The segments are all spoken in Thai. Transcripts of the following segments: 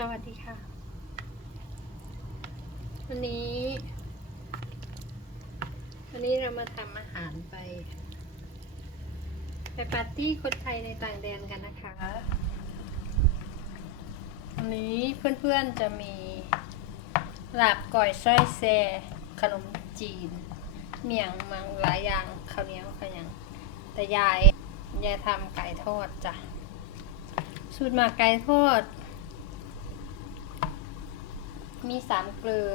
สวัสดีค่ะ วันนี้ วันนี้เรามาทำอาหารไป ไปปาร์ตี้คนไทยในต่างแดนกันนะคะ วันนี้เพื่อนๆจะมีลาบก่อยไส้แซ่ขนมจีน เมี่ยงมังหลายอย่างข้าวเหนียวข้าวยังแต่ยายยายทำไก่ทอดจ้ะสูตรหมักไก่ทอด มีสามเกลือ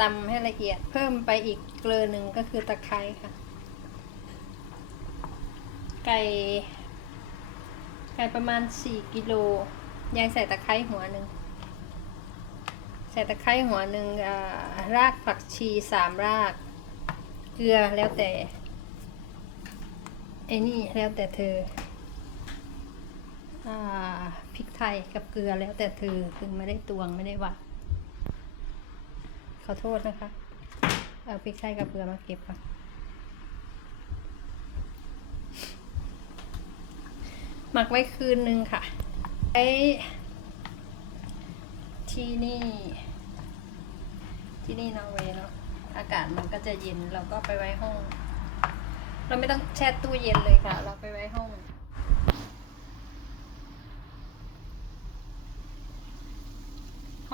ตำให้ละเอียด เพิ่มไปอีกเกลือหนึ่งก็คือตะไคร้ค่ะ ไก่ไก่ประมาณสี่กิโลยายใส่ตะไคร้หัวหนึ่งใส่ตะไคร้หัวหนึ่งอ่ารากผักชีสามราก เกลือแล้วแต่ไอ้นี่แล้วแต่เธออ่า พริกไทยกับเกลือแล้วแต่เธอคือไม่ได้ตวงไม่ได้วัด ขอโทษนะคะ เอาพริกไทยกับเกลือมาเก็บค่ะหมักไว้คืนนึงค่ะไอ้ที่นี่ ที่นี่นอร์เวย์เนาะอากาศมันก็จะเย็นเราก็ไปไว้ห้อง เราไม่ต้องแช่ตู้เย็นเลยค่ะ เราไปไว้ห้อง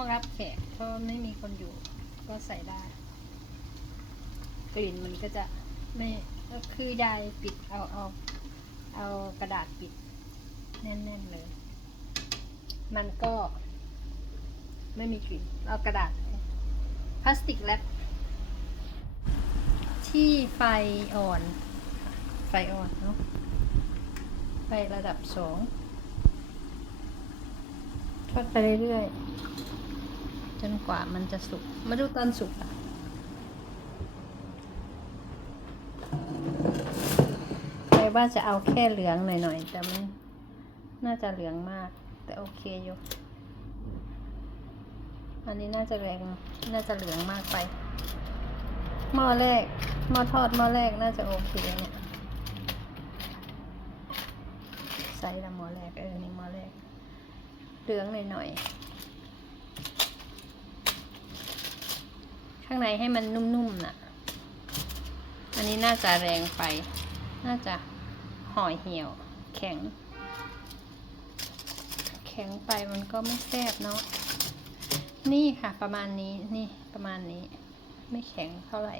ห้องรับแขกเพราะไม่มีคนอยู่ ก็ใส่ได้ กลิ่นมันก็จะไม่ก็คือยายปิดเอาเอาเอากระดาษปิด แน่นๆเลย มันก็ ไม่มีกลิ่น เอากระดาษพลาสติกแรปที่ไฟอ่อน ไฟอ่อนเนาะไฟระดับสองทอดไปเรื่อยๆ จนกว่ามันจะสุก มาดูตอนสุกอะใครว่าจะเอาแค่เหลืองหน่อยๆ แต่มันน่าจะเหลืองมาก แต่โอเคอยู่ อันนี้น่าจะแรงน่าจะเหลืองมากไป หม้อแรก หม้อทอดหม้อแรกน่าจะโอเคเนี่ยใส่ละหม้อแรกเออนี่หม้อแรกเหลืองหน่อยๆ ข้างในให้มันนุ่มๆน่ะ อันนี้น่าจะแรงไป น่าจะห่อเหี่ยว แข็ง แข็งไปมันก็ไม่แซ่บเนาะ นี่ค่ะประมาณนี้ นี่ประมาณนี้ ไม่แข็งเท่าไหร่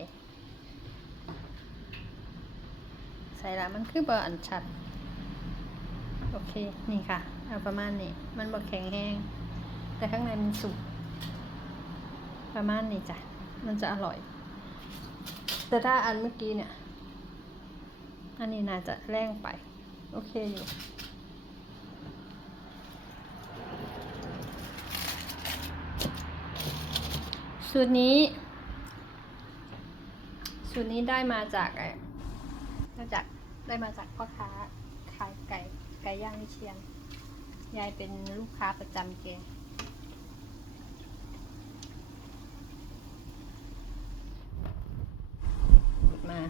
ใส่ละมันคือเบอร์อันชัด โอเค นี่ค่ะ เอาประมาณนี้ มันบอกแข็งแห้ง แต่ข้างในมันสุกประมาณนี้จ้ะ มันจะอร่อย แต่ถ้าอันเมื่อกี้เนี่ย อันนี้น่าจะแรงไป โอเคอยู่สูตรนี้ สูตรนี้ได้มาจากไอ้มาจากได้มาจากพ่อค้าขายไก่ไก่ย่างวิเชียนยายเป็นลูกค้าประจำแกมา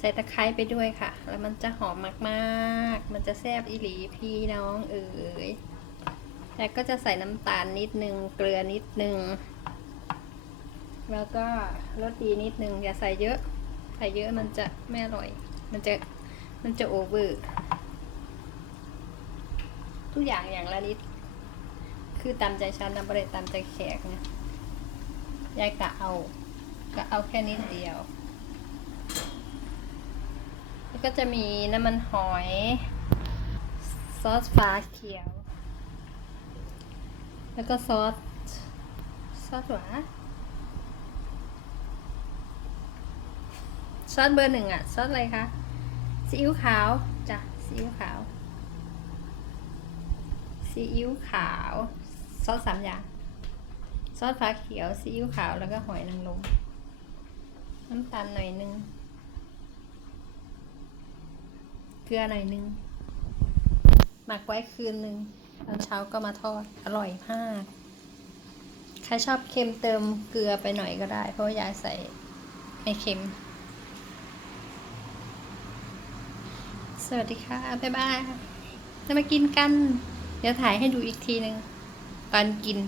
ใส่ตะไคร้ไปด้วยค่ะ แล้วมันจะหอมมากๆ มันจะแซ่บอีหลีพี่น้องเอ๋ยแล้วก็จะใส่น้ำตาลนิดนึง เกลือนิดนึง แล้วก็รสดีนิดนึง อย่าใส่เยอะ ใส่เยอะมันจะไม่อร่อย มันจะมันจะโอเวอร์ทุกอย่างอย่างละนิด คือตามใจฉันนะบริตามใจแขกนะยายกะเอา กะเอาแค่นิดเดียว แล้วก็จะมีน้ำมันหอย ซอสฟ้าเขียว แล้วก็ซอส ซอสหวานซอสเบอร์หนึ่งอะซอสอะไรคะซีอิ๊วขาวจ้ะซีอิ๊วขาวซีอิ๊วขาวซอสสามอย่าง ซอสฟ้าเขียวซีอิ๊วขาวแล้วก็หอยนางรมน้ำตาลหน่อยนึง เก ลือหน่อยนึง หมักไว้คืนนึงตอนเช้าก็มาทอด อร่อยมาก ใครชอบเค็มเติมเกลือไปหน่อยก็ได้ เพราะว่ายายใส่ไม่เค็ม สวัสดีค่ะ บ๊ายบายจะมากินกัน เดี๋ยวถ่ายให้ดูอีกทีนึงการกิน